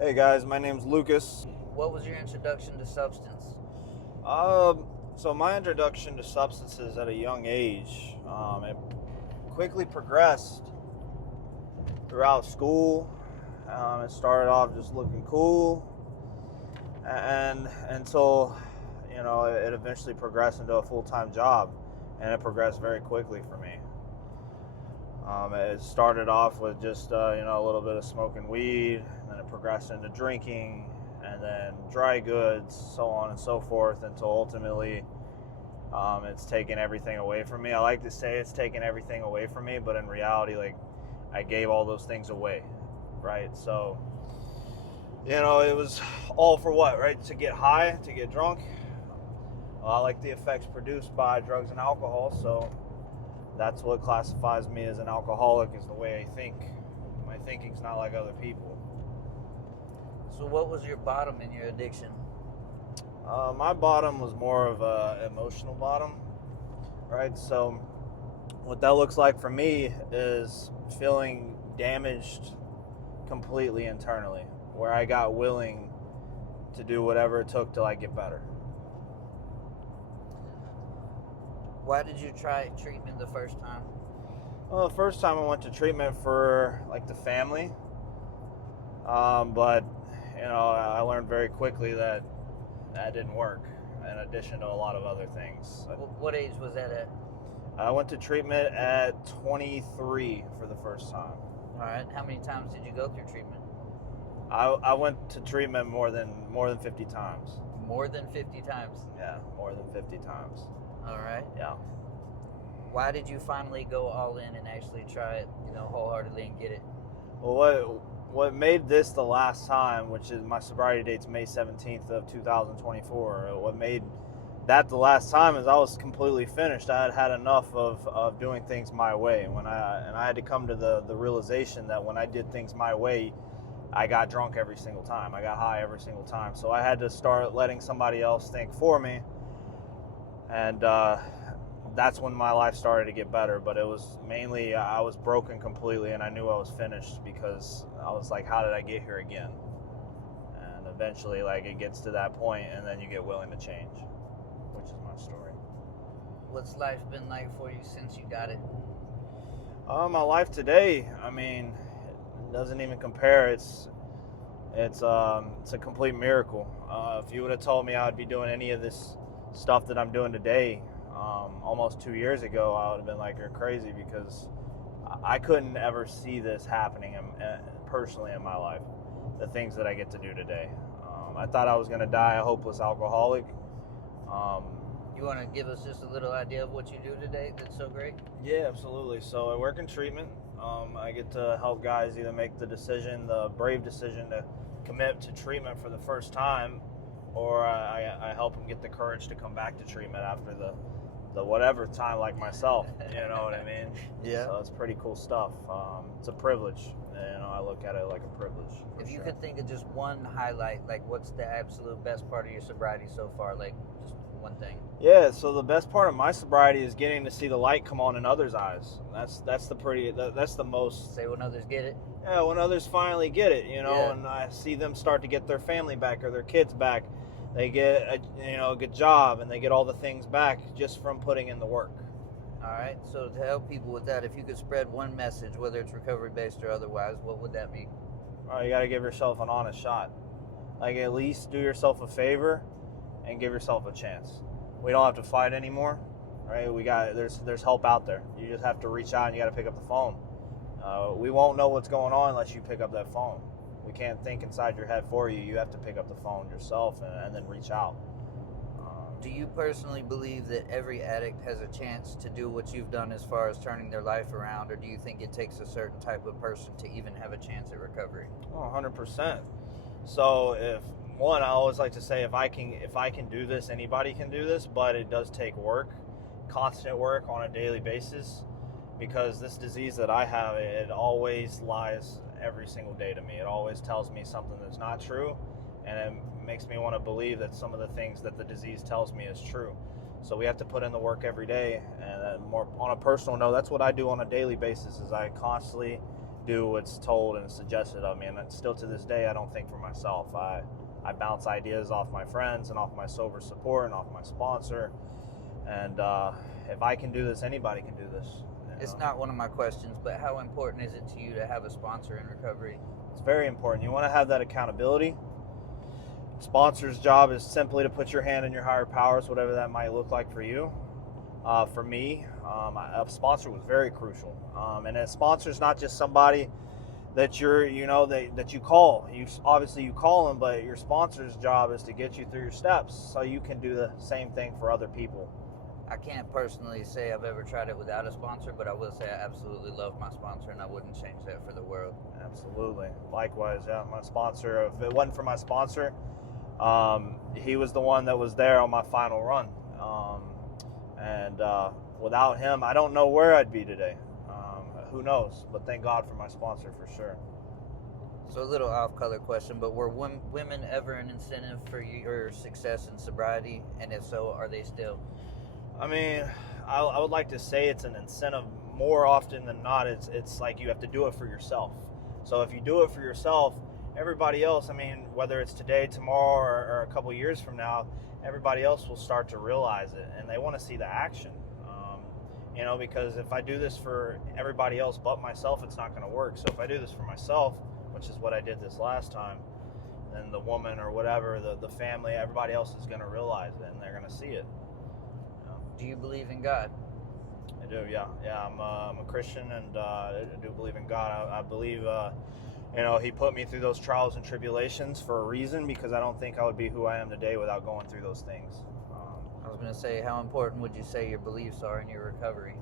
Hey guys, my name's Lucas. What was your introduction to substance? So my introduction to substances at a young age, it quickly progressed throughout school. It started off just looking cool, and until it eventually progressed into a full-time job, and it progressed very quickly for me. It started off with just a little bit of smoking weed, and then it progressed into drinking, and then dry goods, so on and so forth, until ultimately it's taken everything away from me. I like to say it's taken everything away from me, but in reality, like, I gave all those things away, right? So, it was all for what, right? To get high, to get drunk. I like the effects produced by drugs and alcohol, so that's what classifies me as an alcoholic, is the way I think. My thinking's not like other people. So what was your bottom in your addiction? My bottom was more of a emotional bottom, right? So what that looks like for me is feeling damaged completely internally, where I got willing to do whatever it took till I get better. Why did you try treatment the first time? Well, the first time I went to treatment for like the family, but I learned very quickly that didn't work. In addition to a lot of other things, What age was that at? I went to treatment at 23 for the first time. All right. How many times did you go through treatment? I went to treatment more than 50 times. More than 50 times. Yeah, more than 50 times. All right. Yeah. Why did you finally go all in and actually try it, wholeheartedly and get it? Well, what made this the last time, which is my sobriety date's May 17th of 2024, what made that the last time is I was completely finished. I had had enough of doing things my way. I had to come to the realization that when I did things my way, I got drunk every single time. I got high every single time. So I had to start letting somebody else think for me. And that's when my life started to get better. But it was mainly I was broken completely, and I knew I was finished because I was like, how did I get here again? And eventually, like, it gets to that point, and then you get willing to change, which is my story. What's life been like for you since you got it? My life today, I mean, it doesn't even compare. It's a complete miracle. If you would have told me I would be doing any of this stuff that I'm doing today almost 2 years ago, I would have been like, you're crazy, because I couldn't ever see this happening personally in my life, the things that I get to do today. I thought I was going to die a hopeless alcoholic. You want to give us just a little idea of what you do today that's so great? Yeah, absolutely. So I work in treatment. I get to help guys either make the brave decision to commit to treatment for the first time, or I help them get the courage to come back to treatment after the whatever time, like myself. You know what I mean? Yeah. So it's pretty cool stuff. It's a privilege. I look at it like a privilege. If you could think of just one highlight, like what's the absolute best part of your sobriety so far? Like just one thing. Yeah, so the best part of my sobriety is getting to see the light come on in others' eyes. That's the most. Say when others get it. Yeah, when others finally get it, Yeah. and I see them start to get their family back or their kids back. They get a good job, and they get all the things back just from putting in the work. All right. So to help people with that, if you could spread one message, whether it's recovery based or otherwise, what would that be? You got to give yourself an honest shot. Like, at least do yourself a favor and give yourself a chance. We don't have to fight anymore, right? There's help out there. You just have to reach out, and you got to pick up the phone. We won't know what's going on unless you pick up that phone. We can't think inside your head for you. You have to pick up the phone yourself and then reach out. Do you personally believe that every addict has a chance to do what you've done as far as turning their life around, or do you think it takes a certain type of person to even have a chance at recovery? Oh, 100%. So I always like to say, if I can do this, anybody can do this, but it does take work, constant work on a daily basis, because this disease that I have, it always lies every single day to me. It always tells me something that's not true, and it makes me want to believe that some of the things that the disease tells me is true. So we have to put in the work every day. And more on a personal note, that's what I do on a daily basis, is I constantly do what's told and suggested of me. And still to this day, I don't think for myself. I bounce ideas off my friends and off my sober support and off my sponsor. And if I can do this, anybody can do this. It's not one of my questions, but how important is it to you to have a sponsor in recovery? It's very important. You want to have that accountability. Sponsor's job is simply to put your hand in your higher powers, whatever that might look like for you. For me, a sponsor was very crucial. And a sponsor is not just somebody that that you call. You call them, but your sponsor's job is to get you through your steps so you can do the same thing for other people. I can't personally say I've ever tried it without a sponsor, but I will say I absolutely love my sponsor, and I wouldn't change that for the world. Absolutely. Likewise, yeah. My sponsor, if it wasn't for my sponsor, he was the one that was there on my final run. And without him, I don't know where I'd be today. Who knows? But thank God for my sponsor for sure. So a little off-color question, but were women ever an incentive for your success in sobriety? And if so, are they still? I mean, I would like to say it's an incentive. More often than not, it's like you have to do it for yourself. So if you do it for yourself, everybody else, I mean, whether it's today, tomorrow, or a couple years from now, everybody else will start to realize it, and they want to see the action. Because if I do this for everybody else but myself, it's not going to work. So if I do this for myself, which is what I did this last time, then the woman or whatever, the family, everybody else is going to realize it, and they're going to see it. Do you believe in God? I do, yeah. I'm a Christian, and I do believe in God. I believe, He put me through those trials and tribulations for a reason, because I don't think I would be who I am today without going through those things. I was going to say, how important would you say your beliefs are in your recovery?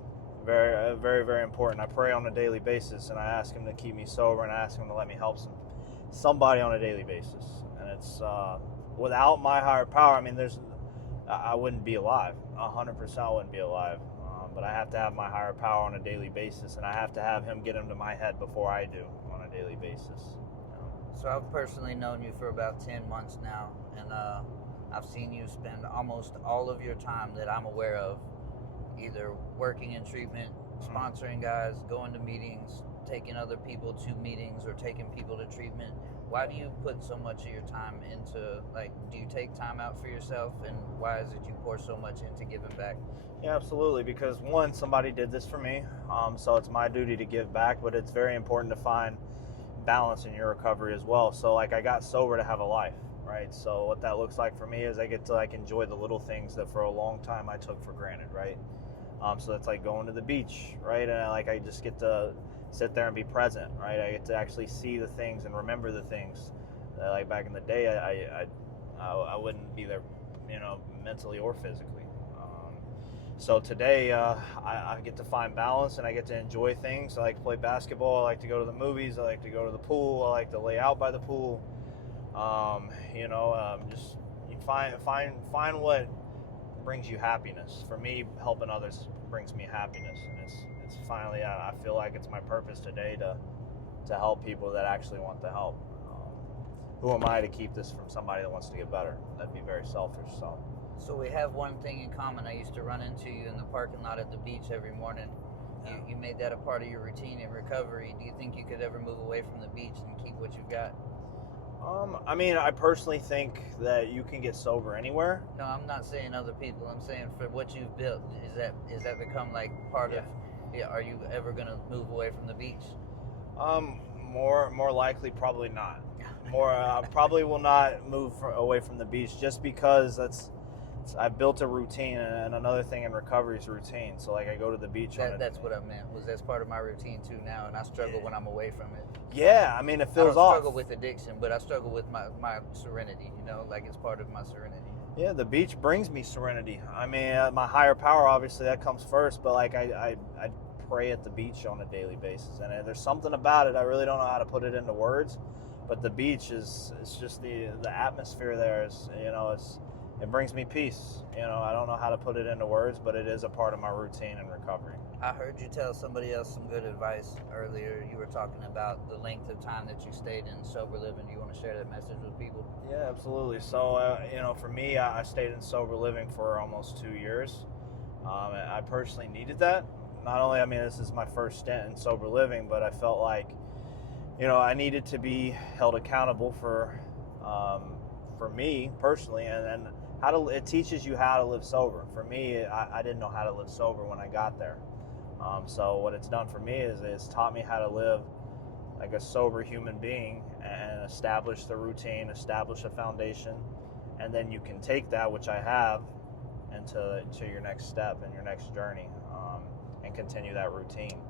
Very, very, very important. I pray on a daily basis, and I ask Him to keep me sober, and I ask Him to let me help somebody on a daily basis. And it's without my higher power, I mean, I wouldn't be alive. 100% I wouldn't be alive. But I have to have my higher power on a daily basis, and I have to have Him get into my head before I do on a daily basis. So I've personally known you for about 10 months now, and I've seen you spend almost all of your time that I'm aware of either working in treatment, sponsoring guys, going to meetings, taking other people to meetings, or taking people to treatment. Why do you put so much of your time into, do you take time out for yourself, and why is it you pour so much into giving back? Yeah, absolutely, because one, somebody did this for me, so it's my duty to give back, but it's very important to find balance in your recovery as well. So I got sober to have a life, right? So what that looks like for me is I get to enjoy the little things that for a long time I took for granted, right? So that's like going to the beach, right? And I just get to sit there and be present, right? I get to actually see the things and remember the things. Like back in the day, I wouldn't be there, mentally or physically. So today, I get to find balance, and I get to enjoy things. I like to play basketball. I like to go to the movies. I like to go to the pool. I like to lay out by the pool. Just you find what brings you happiness. For me, helping others brings me happiness, and it's finally, I feel like it's my purpose today to help people that actually want the help. Who am I to keep this from somebody that wants to get better? That'd be very selfish. So we have one thing in common. I used to run into you in the parking lot at the beach every morning. You made that a part of your routine in recovery. Do you think you could ever move away from the beach and keep what you've got? I personally think that you can get sober anywhere. No, I'm not saying other people. I'm saying for what you've built, is that become part of? Yeah. Are you ever gonna move away from the beach? More likely, probably not. Probably will not move away from the beach, just because I built a routine, and another thing in recovery is routine. So I go to the beach. That's what I meant. That's part of my routine too now, and I struggle when I'm away from it. Yeah, it feels off. I struggle with addiction, but I struggle with my serenity. It's part of my serenity. Yeah, the beach brings me serenity. My higher power, obviously, that comes first. But I pray at the beach on a daily basis, and there's something about it. I really don't know how to put it into words, but the beach it's just the atmosphere there is, it brings me peace. I don't know how to put it into words, but it is a part of my routine and recovery. I heard you tell somebody else some good advice earlier. You were talking about the length of time that you stayed in sober living. Do you want to share that message with people? Yeah, absolutely. So, for me, I stayed in sober living for almost 2 years. I personally needed that. Not only, this is my first stint in sober living, but I felt like I needed to be held accountable for me personally, and it teaches you how to live sober. For me, I didn't know how to live sober when I got there. So what it's done for me is it's taught me how to live like a sober human being and establish the routine, establish a foundation, and then you can take that, which I have, into your next step and your next journey, and continue that routine.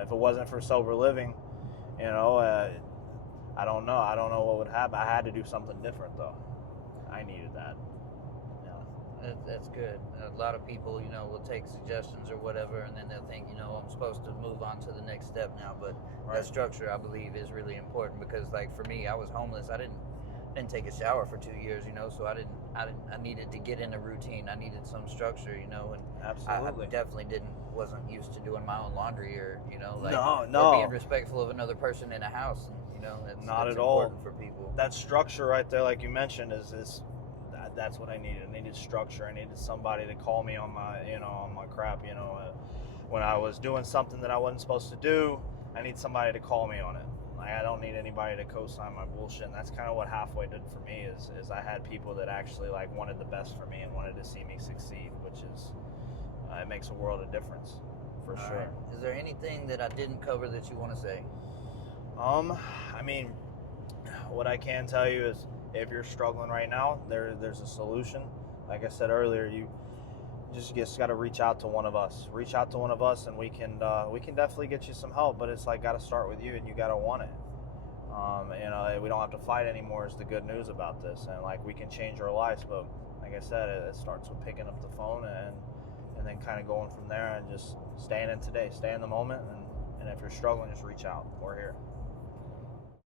If it wasn't for sober living, I don't know. I don't know what would happen. I had to do something different, though. I needed that. That's good. A lot of people, will take suggestions or whatever, and then they'll think, I'm supposed to move on to the next step now. But that structure, I believe, is really important because, like, for me, I was homeless. I didn't take a shower for 2 years, so I needed to get in a routine. I needed some structure, and Absolutely. I definitely wasn't used to doing my own laundry or, No. or being respectful of another person in a house. And, that's Not that's at all. important for people. That structure right there, like you mentioned, that's what I needed. I needed structure. I needed somebody to call me on my, on my crap. When I was doing something that I wasn't supposed to do, I need somebody to call me on it. Like, I don't need anybody to co-sign my bullshit. And that's kind of what Halfway did for me. Is I had people that actually wanted the best for me and wanted to see me succeed, which is it makes a world of difference, for sure. Right. Is there anything that I didn't cover that you want to say? I mean, what I can tell you is, if you're struggling right now, there's a solution. Like I said earlier, you just got to reach out to one of us. Reach out to one of us, and we can definitely get you some help. But it's got to start with you, and you got to want it. We don't have to fight anymore. Is the good news about this, and we can change our lives. But like I said, it starts with picking up the phone and then kind of going from there, and just staying in today, stay in the moment, and if you're struggling, just reach out. We're here.